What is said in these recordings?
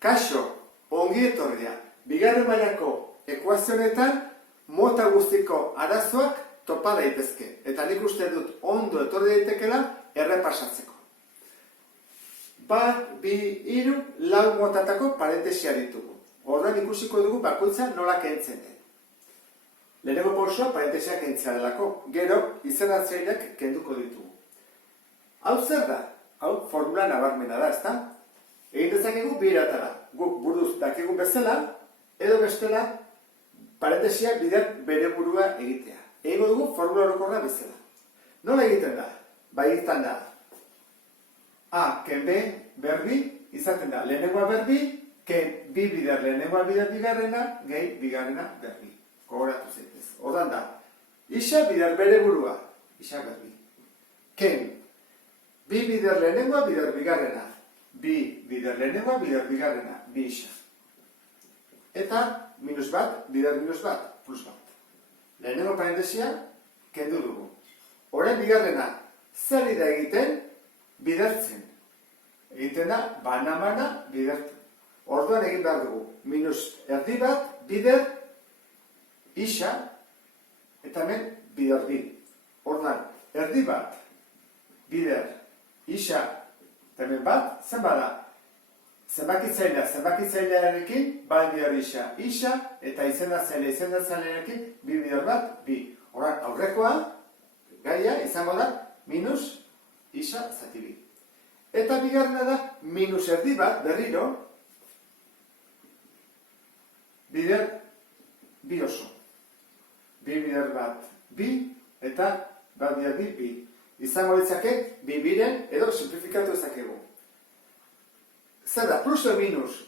Kaixo, ongi etorria. Bigarren mailako ekuazionetan mota guztiko arazoak topa daitezke. Eta nik uste dut ondo etorri daitekela errepasatzeko. 1, 2, 3, 4 motatako parentesia ditugu. Orduan ikusiko dugu bakoitza nola kentzen den. Lehenengo pausua parentesia kentzea delako. Gero, izenatzaileak kenduko ditugu. Hau zer da? Hau formula nabarmena da, ezta? Egin dezakegu bi eratara. Guk buruz dakigun bezala, edo bestela, parentesia bider bere burua egitea. Egingo dugu formula orokorra bezala. Nola egiten da? Egiten da. A, ken B, berbi, izaten da. Lehenengoa berbi, ken bi bider lehenengoa bider bigarrena, gehi bigarrena berbi. Gogoratu zaitez. Ordan da. Isa bider bere burua. Isa berbi. Ken bi bider lehenengoa bider bigarrena. Bi bider lehenengoa bider bigarrena. Bi isa. Eta minus bat, bider minus bat, plus bat. Lehenengo parentesia, kendu dugu. Orain bigarrena, zer da egiten? Bidertzen. Egiten da, bana-bana bidertu. Orduan egin behar dugu. Minus erdi bat, bider, isa, eta hemen bider bi. Orduan, erdi bat, bider, isa, eta hemen bat, zenbat da? Zenbakitzailearekin, bat bider isa, isa, eta izendatzailearekin, bi bider bat, bi. Orduan, aurrekoa, gaia, izango da, minus, isa, zati bi. Eta bigarrena da, minus erdi bat, berriro, bider, bi oso. Bi bider bat, bi, eta bat bider bi, bi. Izango ditzake, bi biren, edo simplifikatu ezakegu. Zer da, plus o minus?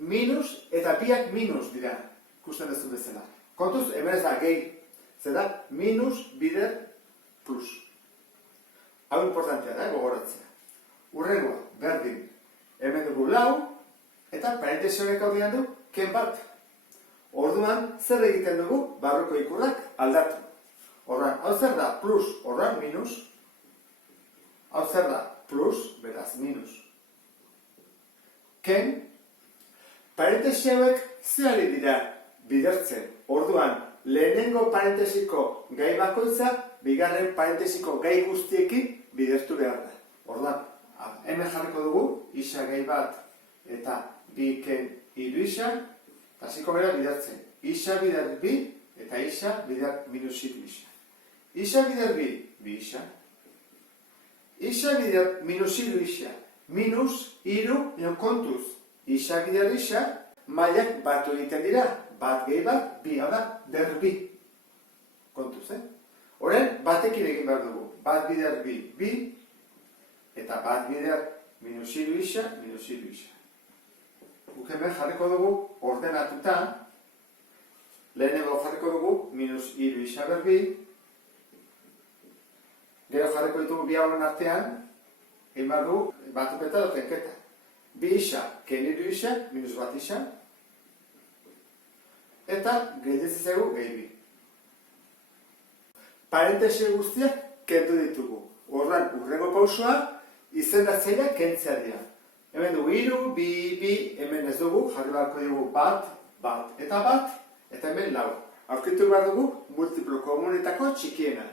Minus eta biak minus dira, ikusten duzu bezala. Kontuz, hemen ez da, gehi. Zer da, minus, bider, plus. Hau importantea da, gogoratzea. Urrengoa, berdin. Hemen dugu lau, eta parentesionek hau dian du, ken bat. Orduan, zer egiten dugu, barroko ikurrak aldatu. Orduan, hau zer da, plus, orduan, minus. Hau zer da, plus, beraz, minus. Ken, parentesioek zehari dira bidertzen. Orduan, lehenengo parentesiko gai bakoitza, bigarren parentesiko gai guztiekin bidertu behar da. Orduan, hemen jarriko dugu, isa gai bat eta bi ken hiru isa, eta hasiko gara bidertzen. Isa bider bi eta isa bider minus hiru isa. Isa bider bi, bi isa. Isa bider minus hiru isa. Minus hiru, kontuz. Isa bider isa, mailak batu egiten dira. Bat gehi bat, bi, hau da, berbi. Kontuz, Horren, batekin egin behar dugu. Bat bider bi, bi, eta bat bider minus hiru isa, minus hiru isa. Guk hemen jarriko dugu ordenatuta, lehenengo jarriko dugu minus hiru isa berbi, gero jarriko ditugu bi hauen artean, egin behar dugu batupeta edo tenketa. Bi isa, ken hiru isa, minus bat isa, eta gelditzezegu gehi bi. Parentesi guztiak kendu ditugu. Orduan, urrengo pausua, izendatzaileak kentzea dira. Hemen dugu hiru, bi, bi, hemen ez dugu, jarri beharko dugu bat, bat, eta bat, eta hemen lau. Aurkitu behar dugu, multiplo komunetako txikiena.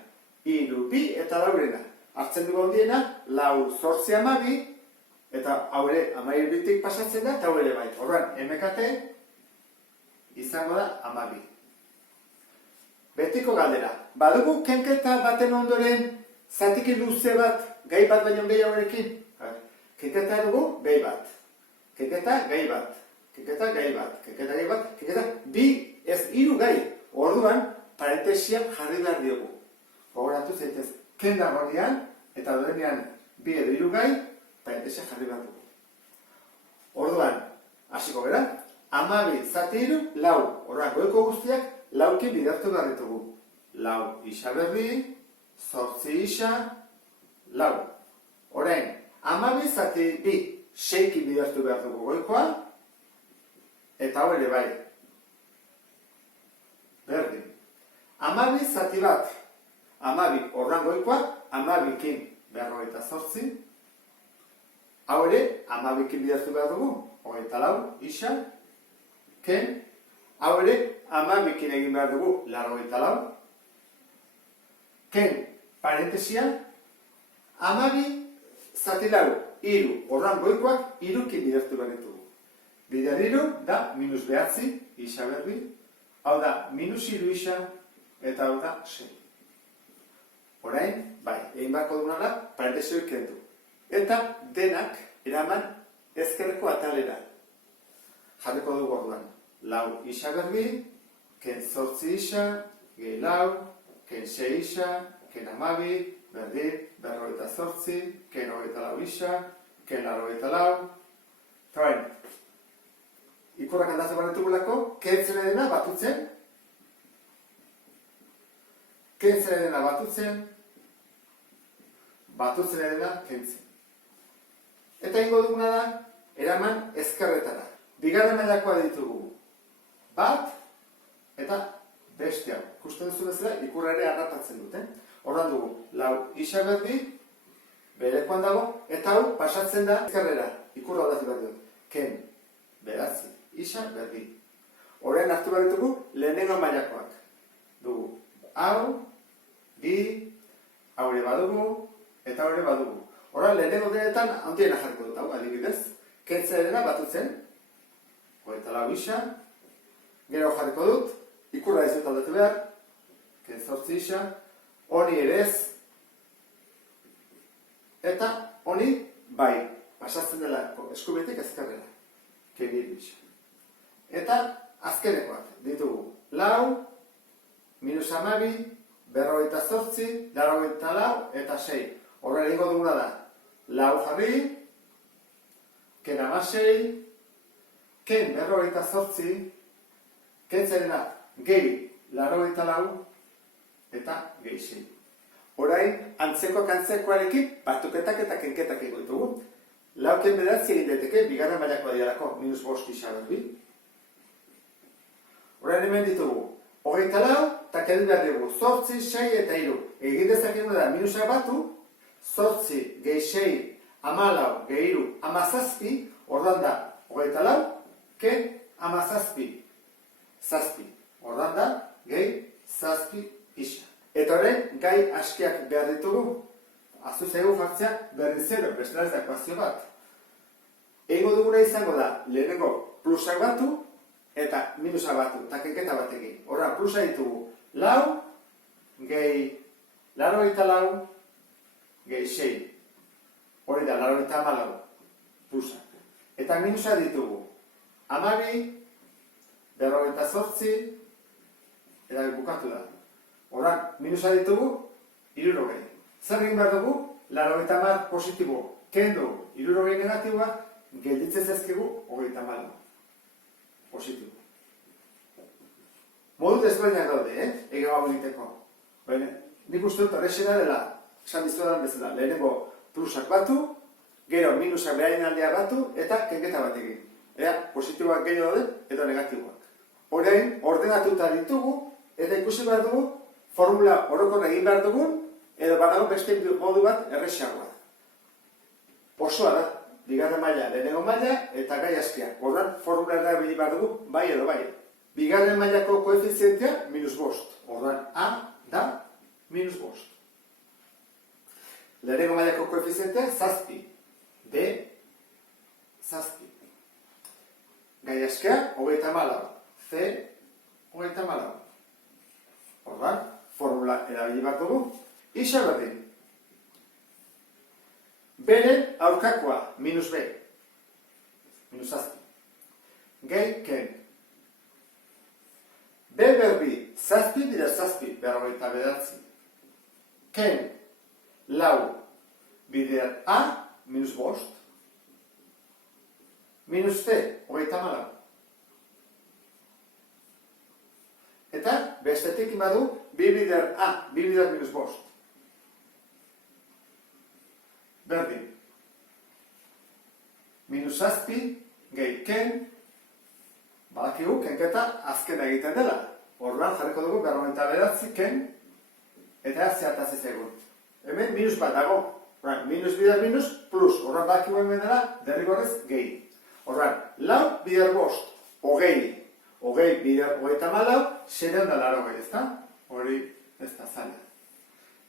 Hiru, bi, eta laurena. Hartzen dugu handiena, lau, zortzi, amabi, eta haure amair bitik pasatzen da, eta haure bai. Orduan, emekate, izango da amabi. Betiko galdera. Badugu kenketa baten ondoren zatiki luze bat, gai bat baino gehiagorekin? Kenketa dugu, gai bat. Kenketa, gai bat. Kenketa, gai bat. Kenketa, gai bat. Kenketa, bi, ez hiru gai. Orduan, parentesia jarri behar diogu. Gogoratu zaitez, ken dagoenean, eta dodenean bi edo hiru gai, parentesia jarri behar dugu. Orduan, hasiko gara, amabi, zati hiru, lau. Orduan, goiko guztiak, lauki bidertu behar ditugu. Lau isa berbi, zortzi isa, lau. Orain, amabi zati bi, seiki bidertu behar dugu goikoa, eta hau ere bai. Berdin. Amabi zati bat, amabi horran goikoa, amabikin berrogeita zortzi, hau ere, amabikin bidertu behar dugu. 24 isa, ken, hau ere, 12 egin behar dugu, 84, ken, parentesian, 12, zati lau, iru, ordan goikoak, iruki bidertu behar ditugu. Bider iru, da, minus behatzi, isa berbi, hau da, minus iru isa, eta hau da, 6. Orain, bai, egin beharko duguna da, parentesioik kendu. Eta denak eraman ezkerreko atalera. Jarriko dugu orduan. Lau isa berbi, ken 8 isa, gehi lau, ken 6 isa, ken 12, berdin, 48, ken 24 isa, ken 84. Eta orain, ikurrak aldatzen baretugulako, kentzen edena batutzen, kentzen edena batutzen, batutzen edena kentzen. Eta ingo duguna da, eraman ezkerretara. Bigarren mailakoa ditugu. Bat, eta beste hau. Ikusten duzu bezala, ikurra ere harrapatzen dute. Horran dugu, lau isa berdi, berekoan dago, eta hau pasatzen da ezkerrera. Ikurra aldatu behar dut. Ken, beratzi, isa berdi. Horrean hartu behar ditugu, lehenengo mailakoak. Dugu, hau, bi, hau ere badugu, eta hau ere badugu. Horra, lehenengo denetan handiena jarriko dut, hau, adibidez. Kentzen edena batutzen, 24 isa, gero jarriko dut, ikurra ez dut aldatu behar, ken 8 isa, honi ere ez, eta honi bai, pasatzen dela eskubetik ezkerrera, ken 2 isa. Eta azkenekoak ditugu, lau, minus 12, 48, 84 eta 6. Horren egingo duguna da, lau jarri, ken 16, ken 48, kentzerena gehi 84 eta gehi 6. Orain, antzekoarekin batuketak eta kenketak egingo ditugu. Lau ken bederatzi egin daiteke, bigarren mailakoa diralako, minus 5 isa berbi. Orain hemen ditugu, 24, eta kendu behar dugu, 8, 6 eta 3. Egin dezakegu da, minusak batu, 8, gehi 6, 14, gehi 3, 17, ordan da, 24, ken 17, 7. Ordan da, gehi 7 isa. Eta horren, gai askiak behar ditugu, aztu zaigu jartzea berdin 0, bestela ez da ekuazio bat. Egingo duguna izango da, lehenengo plusak batu, eta minusak batu, eta kenketa bat egin. Horra, plusa ditugu, lau, gehi 84, gehi 6. Hori da, 84 plusa. Eta minusa ditugu, 12, 48, eta bukatu da. Horra, minusa ditugu, 60. Zer egin behar dugu, 80 positibo, kendu 60 negatiboa, gelditzen zezkegu 34. Positibo. Modu desberdinak daude, ege hau egiteko. Baina, nik uste dut horrexena dela, esan dizuetan bezala, lehenengo plusak batu, gero minusak beharen aldea batu, eta kenketa bat egin. Ea, positiboak gehiago daude, edo negatiboak. Orain, ordenatuta ditugu, eta ikusi behar dugu, formula orokorra egin behar dugun, edo badago beste modu bat erresagoa. Osoa da, bigarren maila, lehenengo maila, eta gai askia. Ordan, formula erabili behar dugu, bai edo bai. Bigarren mailako koefizientea, minus 5. Ordan, A da, minus 5. Lehenengo mailako koefizientea, 7. B, 7. Gai askia, 34. C, 34. Ordan, formula erabili behar dugu. Isa berdin. Beren aurkakoa, minus B. Minus 7. Gehi, ken. B berbi, 7 bider 7, berrogeita bederatzi. Ken, lau, bider A, minus 5. Minus C, 34. Eta, bestetik imadu, bi bider A, bi bider minus 5. Berdin. Minus 7, gehi ken, badakigu kenketa azkena egiten dela. Orduan jarriko dugu berrogeita bederatzi ken, eta zehataz ez egun. Hemen minus bat dago. Minus bider minus plus. Orduan badakigu hemen dela derrigorrez gehi. Orduan, lau bider bost, hogei. Hogei bider hogeita hamalau, 680, ezta? Hori ez da zaila.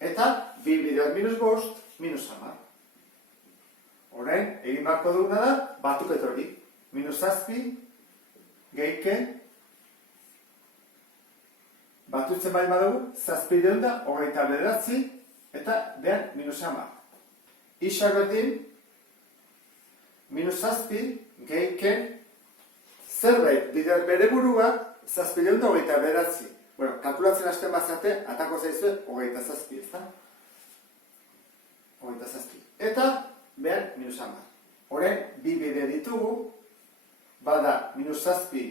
Eta, bi bider minus bost, minus 10. Orain, egin beharko duguna da, batuket hori. Minus 7, gehike, batutzen bali badugu, 700, hogeita bederatzi, eta behar minus 10. Isa berdin, minus 7, gehike, zerbait bider bere burua, 700, hogeita bederatzi. Bueno, kalkulatzen hasten bazate, atako zaizue, hogeita 7, ezta? Hogeita 7. Eta, behar, minus 10. Horren, bi bide ditugu, bada, minus 7,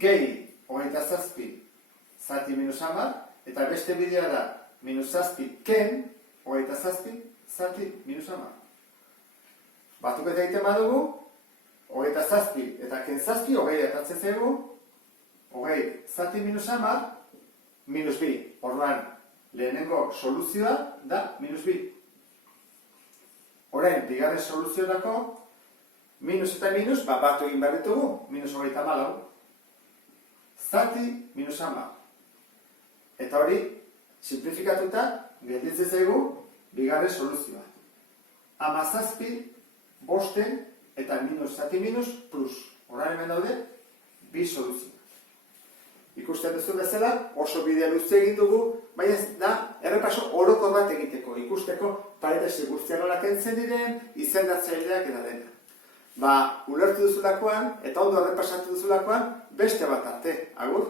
gehi, hogeita 7, zati minus 10, eta beste bidea da, minus 7, ken, hogeita 7, zati minus 10. Batuketa egiten badugu, hogeita 7, eta ken 7, hogei atatzen zaigu, hogei, zati minus 10, minus 2. Orduan, lehenengo soluzioa da minus 2. Orain, bigarren soluziorako, minus eta minus, batu egin behar ditugu, minus hogeita hamalau. Zati, minus 10. Eta hori, simplifikatuta, gelditzen zaigu, bigarren soluzioa. 17, bosten, eta minus, zati minus, plus. Orain hemen daude, bi soluzioa. Ikusten duzu bezala, oso bidea luze egin dugu, baina ez da, errepaso orokor bat egiteko, ikusteko paretesi guztiak nola kentzen diren, izendatzaileak eta dena. Ulertu duzulakoan, eta ondo errepasatu duzulakoan, beste bat arte, agur?